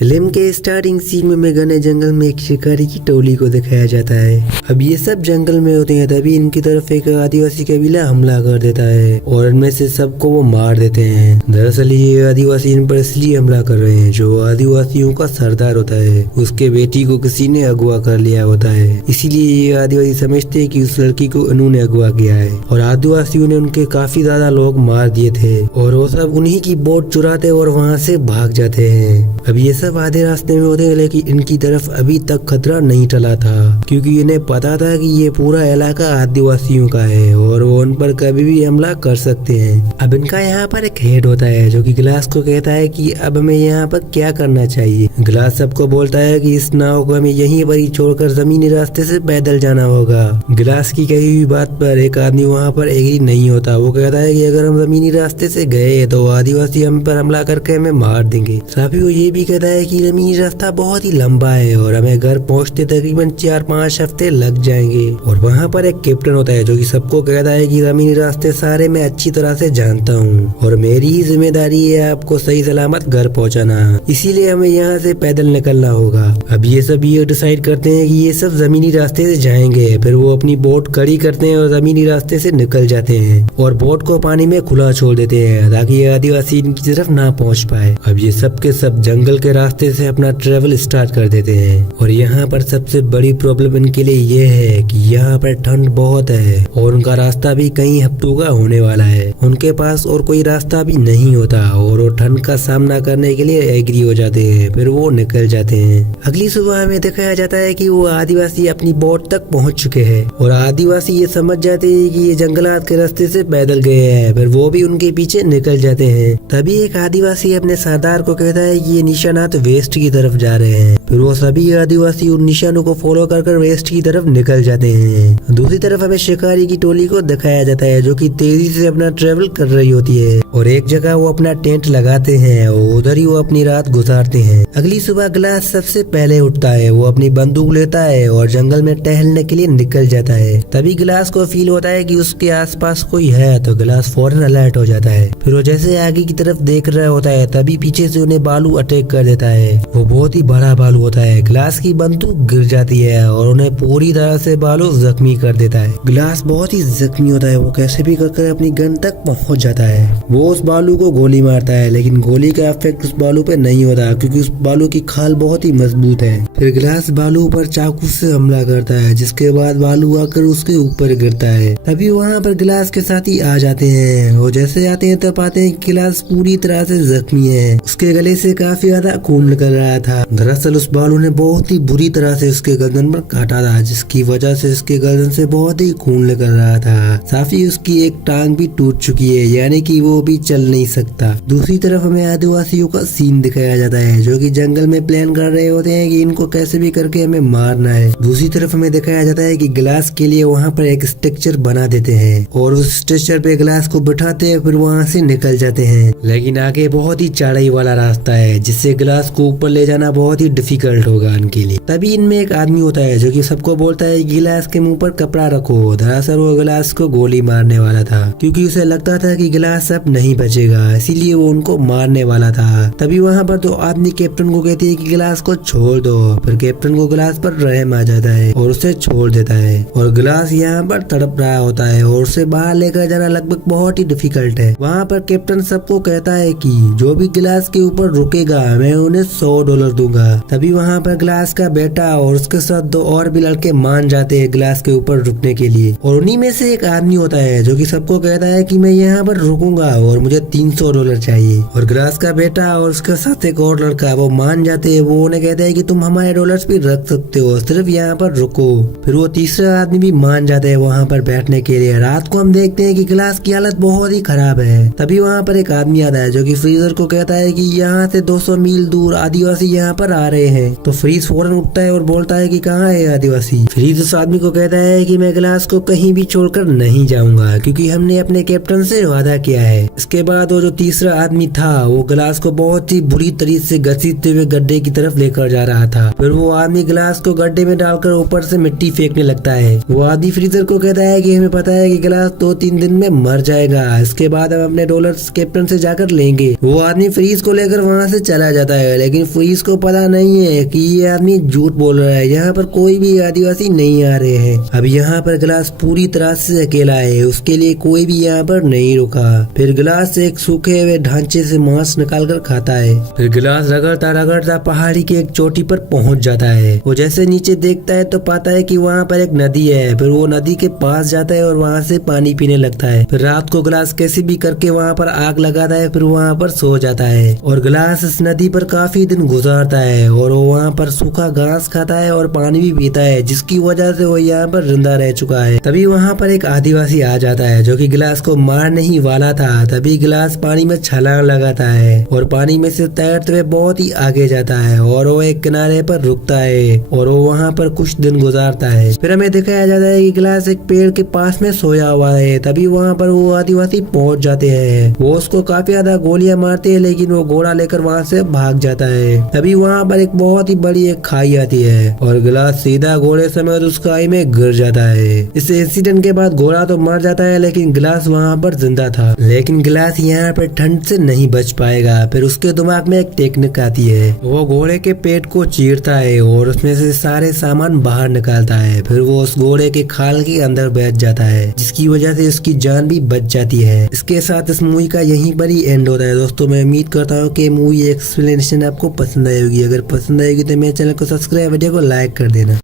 Film के starting scene में घने जंगल में एक शिकारी की टोली को दिखाया जाता है। अब ये सब जंगल में होते हैं, तभी इनकी तरफ एक आदिवासी कबीला हमला कर देता है और इनमें से सबको वो मार देते हैं। दरअसल ये आदिवासी इन पर इसलिए हमला कर रहे हैं, जो आदिवासियों का सरदार होता है उसके बेटी को किसी ने अगवा कर लिया होता है। इसीलिए ये आदिवासी समझते हैं कि उस लड़की को इन्होंने अगवा किया है और आदिवासियों ने उनके काफी ज्यादा लोग मार दिए थे और वो सब उन्हीं की बोट चुराते और वहाँ से भाग जाते हैं। अब ये सब आधे रास्ते में होते हैं, लेकिन इनकी तरफ अभी तक खतरा नहीं टला था, क्योंकि इन्हें पता था कि ये पूरा इलाका आदिवासियों का है और वो उन पर कभी भी हमला कर सकते हैं। अब इनका यहाँ पर एक हेड होता है जो कि ग्लास को कहता है कि अब हमें यहाँ पर क्या करना चाहिए। ग्लास सबको बोलता है कि इस नाव को हमें यहीं पर ही छोड़कर जमीनी रास्ते से पैदल जाना होगा। ग्लास की कही हुई बात पर एक आदमी वहाँ पर एग्री नहीं होता। वो कहता है कि अगर हम जमीनी रास्ते से गए तो आदिवासी हम पर हमला करके हमें मार देंगे। साथ ही वो ये भी कहता है कि जमीनी रास्ता बहुत ही लंबा है और हमें घर पहुंचते तकरीबन 4-5 हफ्ते लग जाएंगे। और वहाँ पर एक कैप्टन होता है जो कि सबको कहता है कि जमीनी रास्ते सारे मैं अच्छी तरह से जानता हूँ और मेरी ही जिम्मेदारी है आपको सही सलामत घर पहुँचाना, इसीलिए हमें यहाँ से पैदल निकलना होगा। अब ये सब ये डिसाइड करते हैं कि ये सब जमीनी रास्ते से जाएंगे। फिर वो अपनी बोट खड़ी करते हैं और जमीनी रास्ते से निकल जाते हैं और बोट को पानी में खुला छोड़ देते हैं ताकि ये आदिवासी इनकी तरफ ना पहुँच पाए। अब ये सब के सब जंगल के रास्ते से अपना ट्रेवल स्टार्ट कर देते हैं और यहाँ पर सबसे बड़ी प्रॉब्लम इनके लिए ये है कि यहाँ पर ठंड बहुत है और उनका रास्ता भी कई हफ्तों का होने वाला है। उनके पास और कोई रास्ता भी नहीं होता और वो ठंड का सामना करने के लिए एग्री हो जाते हैं। फिर वो निकल जाते हैं। अगली सुबह हमें दिखाया जाता है कि वो आदिवासी अपनी बोट तक पहुँच चुके हैं और आदिवासी ये समझ जाते हैं कि ये जंगलात के रास्ते से पैदल गए हैं। फिर वो भी उनके पीछे निकल जाते हैं। तभी एक आदिवासी अपने सरदार को कहता है कि ये निशानात वेस्ट की तरफ जा रहे हैं। फिर वो सभी आदिवासी उन निशानों को फॉलो कर वेस्ट की तरफ निकल जाते हैं। दूसरी तरफ हमें शिकारी की टोली को दिखाया जाता है जो कि तेजी से अपना ट्रेवल कर रही होती है और एक जगह वो अपना टेंट लगाते हैं और उधर ही वो अपनी रात गुजारते हैं। अगली सुबह ग्लास सबसे पहले उठता है। वो अपनी बंदूक लेता है और जंगल में टहलने के लिए निकल जाता है। तभी ग्लास को फील होता है कि उसके आसपास कोई है, तो ग्लास फौरन अलर्ट हो जाता है। फिर वो जैसे आगे की तरफ देख रहा होता है तभी पीछे से उन्हें बालू अटैक कर देता है। वो बहुत ही बड़ा बालू होता है। ग्लास की बंदूक गिर जाती है और उन्हें पूरी तरह से बालू जख्मी कर देता है। ग्लास बहुत ही जख्मी होता है। वो कैसे भी कर अपनी गन तक पहुंच जाता है। वो उस बालू को गोली मारता है, लेकिन गोली का इफेक्ट उस बालू पे नहीं होता क्योंकि उस बालू की खाल बहुत ही मजबूत है। फिर ग्लास बालू पर चाकू से हमला करता है, जिसके बाद बालू आकर उसके ऊपर गिरता है। तभी वहाँ पर ग्लास के साथी आ जाते हैं। वो जैसे आते हैं तब पाते हैं कि ग्लास पूरी तरह से जख्मी है। उसके गले से काफी ज्यादा खून निकल रहा था। दरअसल उस बालू ने बहुत ही बुरी तरह से उसके गर्दन पर काटा था, जिसकी वजह से उसके गर्दन से बहुत ही खून निकल रहा था। साथ ही उसकी एक टांग भी टूट चुकी है, यानी कि वो भी चल नहीं सकता। दूसरी तरफ हमें आदिवासियों का सीन दिखाया जाता है जो कि जंगल में प्लान कर रहे होते हैं कि इनको कैसे भी करके हमें मारना है। दूसरी तरफ हमें दिखाया जाता है कि ग्लास के लिए वहाँ पर एक स्ट्रक्चर बना देते हैं और उस स्ट्रक्चर पे ग्लास को बिठाते हैं। फिर वहाँ से निकल जाते हैं, लेकिन आगे बहुत ही चढ़ाई वाला रास्ता है जिससे ग्लास को ऊपर ले जाना बहुत ही डिफिकल्ट होगा इनके लिए। तभी इनमें एक आदमी होता है जो कि सबको बोलता है गिलास के मुंह पर कपड़ा रखो। दरअसल वो गिलास को गोली मारने वाला था क्योंकि उसे लगता था कि गिलास अब नहीं बचेगा, इसीलिए वो उनको मारने वाला था। तभी वहाँ पर दो आदमी कैप्टन को कहते हैं कि गिलास को छोड़ दो। फिर कैप्टन को गिलास पर रहम आ जाता है और उसे छोड़ देता है और गिलास यहाँ पर तड़प रहा होता है और उसे बाहर लेकर जाना लगभग बहुत ही डिफिकल्ट है। वहाँ पर कैप्टन सबको कहता है कि जो भी गिलास के ऊपर रुकेगा मैं उन्हें $100 दूंगा। तभी वहाँ पर गिलास का बेटा और उसके साथ दो और भी लड़के मान जाते हैं गिलास के ऊपर रुकने के लिए और उन्हीं में से एक आदमी होता है जो कि सबको कहता है कि मैं यहाँ पर रुकूंगा और मुझे $300 चाहिए। और गिलास का बेटा और उसके साथ एक और लड़का वो मान जाते हैं। वो उन्हें कहते हैं कि तुम हमारे डॉलर्स भी रख सकते हो, सिर्फ यहाँ पर रुको। फिर वो तीसरा आदमी भी मान जाते हैं वहाँ पर बैठने के लिए। रात को हम देखते हैं कि गिलास की हालत बहुत ही खराब है। तभी वहाँ पर एक आदमी आता है जो कि फ्रीजर को कहता है कि यहाँ से 200 मील दूर आदिवासी यहाँ पर आ रहे हैं। तो फ्रीज फौरन उठता है और बोलता है कि कहाँ है आदिवासी। फ्रीज उस आदमी को कहता है कि मैं गिलास को कहीं भी छोड़कर नहीं जाऊंगा, क्योंकि हमने अपने कैप्टन से वादा किया है। इसके बाद वो जो तीसरा आदमी था वो गिलास को बहुत ही बुरी तरीके से घसीटते हुए गड्ढे की तरफ लेकर जा रहा था। फिर वो आदमी गिलास को गड्ढे में डालकर ऊपर से मिट्टी फेंकने लगता है। वो आदमी फ्रीजर को कहता है कि हमें पता है कि गिलास 2-3 दिन में मर जाएगा, इसके बाद हम अपने डॉलर्स कैप्टन से जाकर लेंगे। वो आदमी फ्रीज को लेकर वहाँ से चला जाता है, लेकिन फ्रीज को पता नहीं है कि ये आदमी झूठ बोल रहा है, यहाँ पर कोई भी आदिवासी नहीं आ रहे हैं। अब यहाँ पर गिलास पूरी तरह से अकेला है, उसके लिए कोई भी यहाँ पर नहीं रुका। फिर गिलास एक सूखे हुए ढांचे से मांस निकाल कर खाता है। फिर गिलास रगड़ता रगड़ता पहाड़ी की एक चोटी पर पहुंच जाता है। वो जैसे नीचे देखता है तो पाता है कि वहाँ पर एक नदी है। फिर वो नदी के पास जाता है और वहाँ से पानी पीने लगता है। फिर रात को गिलास कैसे भी करके वहाँ पर आग लगाता है, फिर वहाँ पर सो जाता है। और गिलास इस नदी पर काफी दिन गुजारता है और वो वहाँ पर सूखा घास खाता है और पानी भी पीता है, जिसकी वजह से वो यहाँ पर जिंदा रह चुका है। तभी वहाँ पर एक आदिवासी आ जाता है जो कि गिलास को मारने ही वाला था। तभी गिलास पानी में छलांग लगाता है और पानी में से तैरते हुए बहुत ही आगे जाता है और वो एक किनारे पर रुकता है और वो वहाँ पर कुछ दिन गुजारता है। फिर हमें दिखाया जाता है कि गिलास एक पेड़ के पास में सोया हुआ है। तभी वहाँ पर वो आदिवासी पहुँच जाते हैं। वो उसको काफी ज्यादा गोलियां मारते हैं, लेकिन वो घोड़ा लेकर वहाँ से भाग जाता है। तभी वहाँ पर एक बहुत ही बड़ी एक खाई आती है और गिलास सीधा घोड़े समेत उस खाई में गिर जाता है। इस इंसिडेंट के बाद घोड़ा तो मर जाता है, लेकिन गिलास वहाँ पर जिंदा था। लेकिन गिलास यहाँ पर ठंड से नहीं बच पाएगा। फिर उसके दिमाग में एक टेक्निक आती है। वो घोड़े के पेट को चीरता है और उसमें से सारे सामान बाहर निकालता है। फिर वो उस घोड़े के खाल के अंदर बैठ जाता है, जिसकी वजह से उसकी जान भी बच जाती है। इसके साथ इस मूवी का यहीं पर ही एंड होता है। दोस्तों मैं उम्मीद करता हूँ कि मूवी एक्सप्लेनेशन आपको पसंद आई होगी। अगर पसंद आएगी तो मेरे चैनल को सब्सक्राइब, वीडियो को लाइक कर देना।